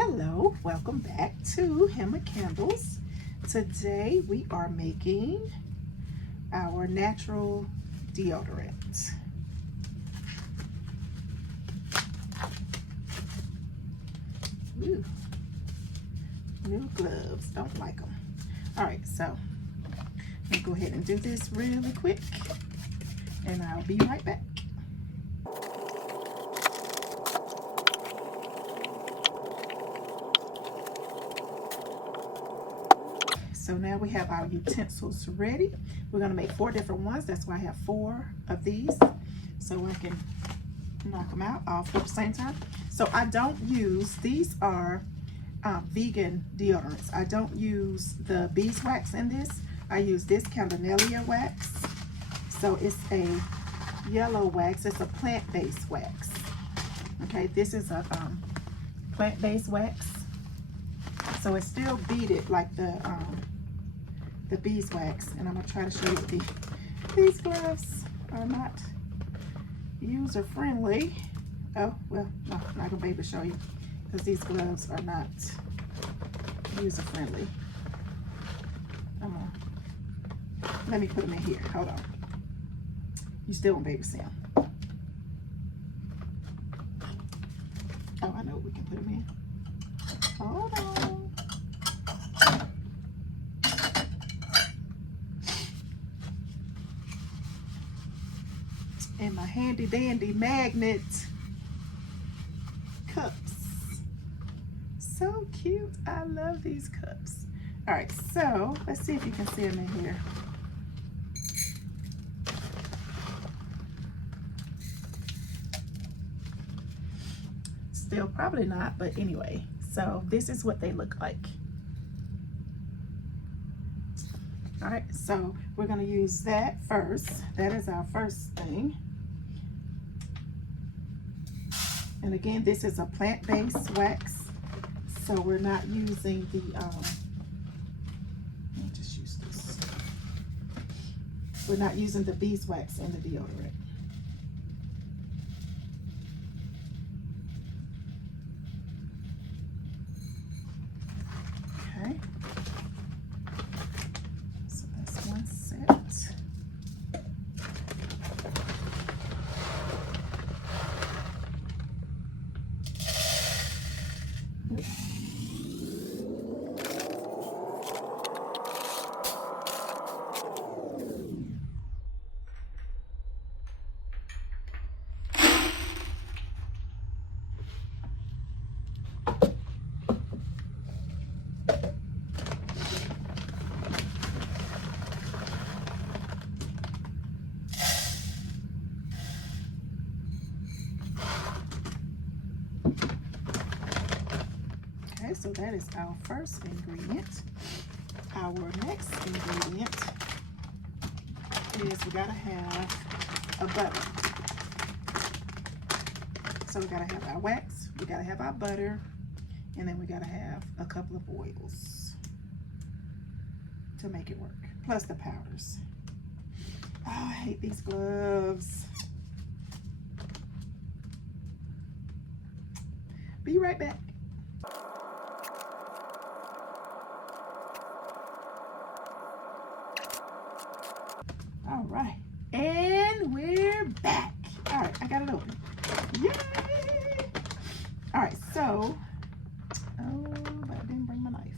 Hello, welcome back to Hemma Candles. Today we are making our natural deodorant. Ooh, new gloves, don't like them. All right, so let me go ahead and do this really quick and I'll be right back. So now we have our utensils ready. We're going to make 4 different ones. That's why I have 4 of these, so I can knock them out all 4 at the same time. So I don't use, these are vegan deodorants. I don't use the beeswax in this. I use this Candelilla Wax. So it's a yellow wax. It's a plant-based wax. Okay, this is a plant-based wax. So it's still beaded like the beeswax, and I'm gonna try to show you these gloves are not user friendly. Oh well, no, I'm not gonna be able to show you because these gloves are not user friendly. Let me put them in here. Hold on. You still won't be able to see them. Oh, I know we can put them in. Hold on. And my handy dandy magnet cups. So cute. I love these cups. All right, so let's see if you can see them in here. Still probably not, but anyway. So this is what they look like. All right, so we're gonna use that first. That is our first thing. And again, this is a plant-based wax, so we're not using the, let me just use this. We're not using the beeswax in the deodorant. Okay. So that's one set. Okay, so that is our first ingredient. Our next ingredient is we gotta have a butter. So we gotta have our wax, we gotta have our butter, and then we gotta have a couple of oils to make it work, plus the powders. Oh, I hate these gloves. Be right back. All right, and we're back. All right, I got it open. Yay! All right, so, oh, but I didn't bring my knife.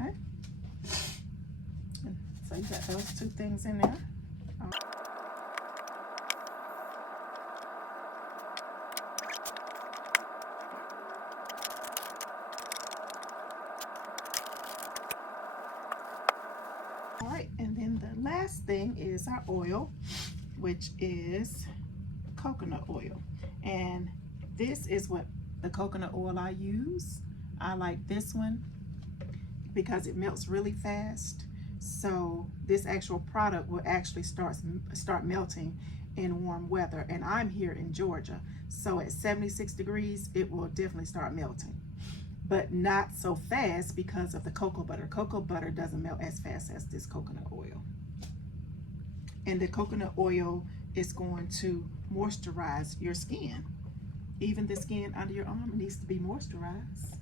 Okay, so you got those 2 things in there. All right, and then the last thing is our oil, which is coconut oil. And this is what the coconut oil I use. I like this one because it melts really fast. So this actual product will actually start melting in warm weather. And I'm here in Georgia, so at 76 degrees, it will definitely start melting. but not so fast because of the cocoa butter. Cocoa butter doesn't melt as fast as this coconut oil. And the coconut oil is going to moisturize your skin. Even the skin under your arm needs to be moisturized.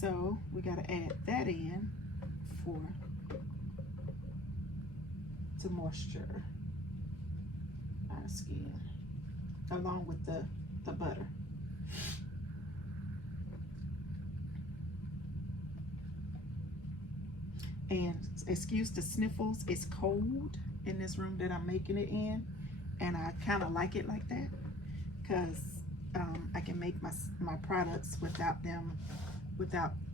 So we got to add that in to moisture our skin along with the butter. And excuse the sniffles, it's cold in this room that I'm making it in, and I kind of like it like that because I can make my products without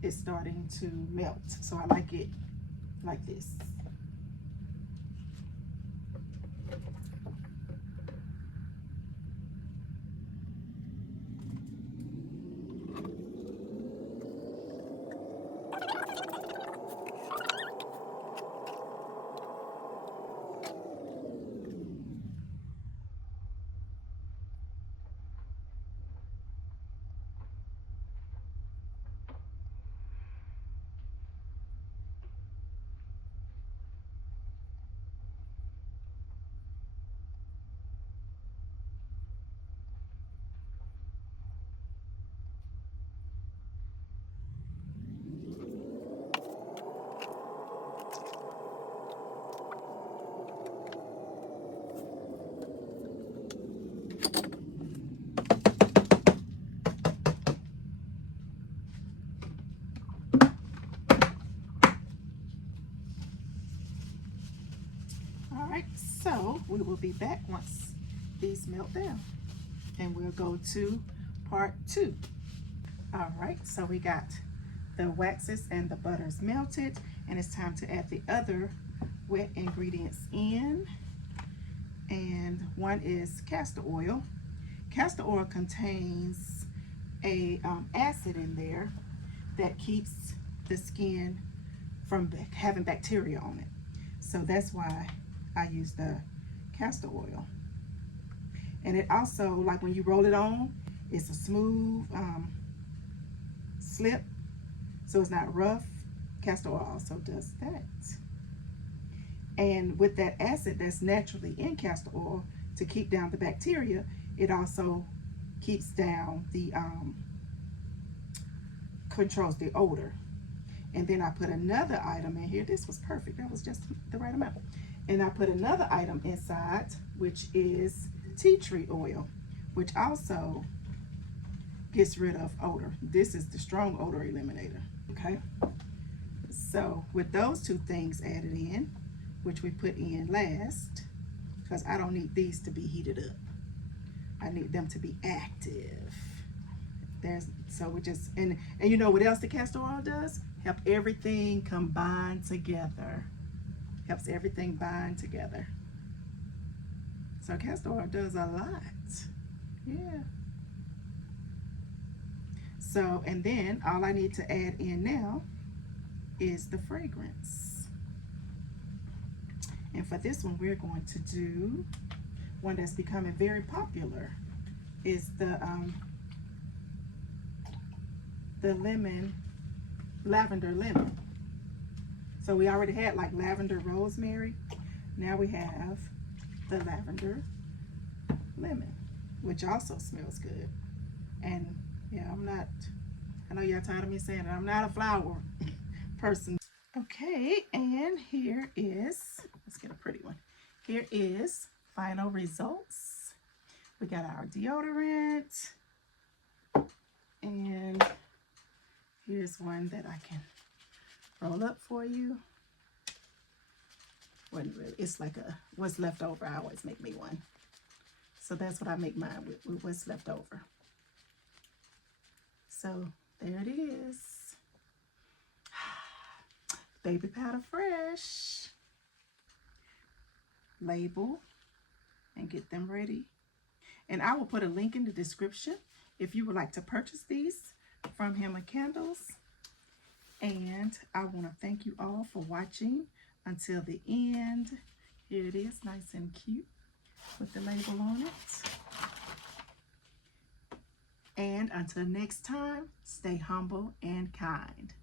it starting to melt. So I like it like this. All right, so we will be back once these melt down, and we'll go to part 2. All right, so we got the waxes and the butters melted, and it's time to add the other wet ingredients in. And one is castor oil. Castor oil contains a acid in there that keeps the skin from having bacteria on it. So that's why I use the castor oil. And it also, like when you roll it on, it's a smooth slip, so it's not rough. Castor oil also does that. And with that acid that's naturally in castor oil to keep down the bacteria, it also keeps down the controls the odor. And then I put another item in here. This was perfect. That was just the right amount. And I put another item inside, which is tea tree oil, which also gets rid of odor. This is the strong odor eliminator. Okay. So with those two things added in, which we put in last, because I don't need these to be heated up. I need them to be active. So we just, and you know what else the castor oil does? Help everything combine together. Helps everything bind together. So castor oil does a lot. Yeah. So, and then all I need to add in now is the fragrance. And for this one, we're going to do one that's becoming very popular, is the lavender lemon. So we already had like lavender rosemary. Now we have the lavender lemon, which also smells good. And yeah, I know y'all tired of me saying it, I'm not a flower person. Okay, and here is, let's get a pretty one. Here is final results. We got our deodorant, and here's one that I can roll up for you. Wasn't really, it's like what's left over. I always make me one. So that's what I make mine with what's left over. So there it is. Baby powder fresh. Label and get them ready. And I will put a link in the description if you would like to purchase these from Hemma Candles. And I want to thank you all for watching until the end. Here it is, nice and cute with the label on it. And until next time, stay humble and kind.